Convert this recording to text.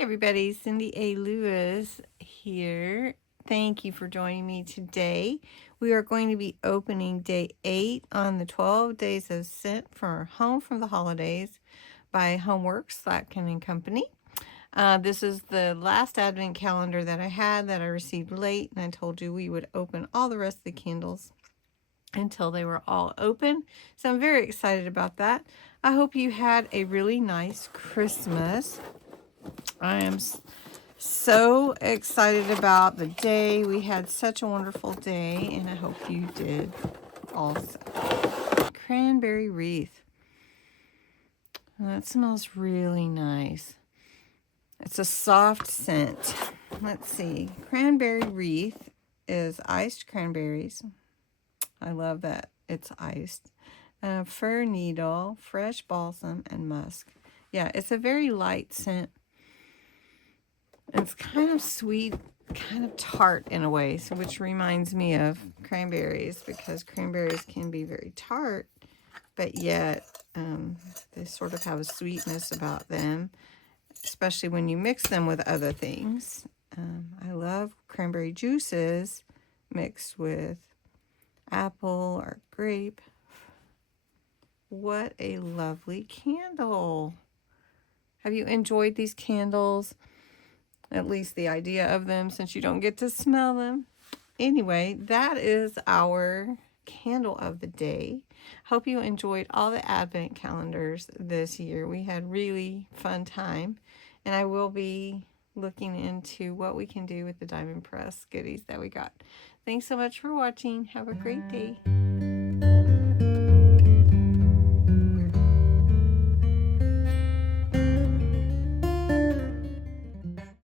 everybody, Cindy A. Lewis here. Thank you for joining me today. We are going to be opening day 8 on the 12 days of scent for Home from the Holidays by Homeworx, and Company. This is the last advent calendar that I had that I received late, and I told you we would open all the rest of the candles until they were all open. So I'm very excited about that. I hope you had a really nice Christmas. I am so excited about the day. We had such a wonderful day, and I hope you did also. Cranberry wreath. That smells really nice. It's a soft scent. Let's see. Cranberry wreath is iced cranberries. I love that it's iced. Fir needle, fresh balsam, and musk. Yeah, it's a very light scent. It's kind of sweet, kind of tart in a way, so which reminds me of cranberries, because cranberries can be very tart, but yet they sort of have a sweetness about them, especially when you mix them with other things. I love cranberry juices mixed with apple or grape. What a lovely candle. Have you enjoyed these candles? At least the idea of them, since you don't get to smell them. Anyway, that is our candle of the day. Hope you enjoyed all the advent calendars this year. We had really fun time, and I will be looking into what we can do with the diamond press goodies that we got. Thanks so much for watching. Have a great day.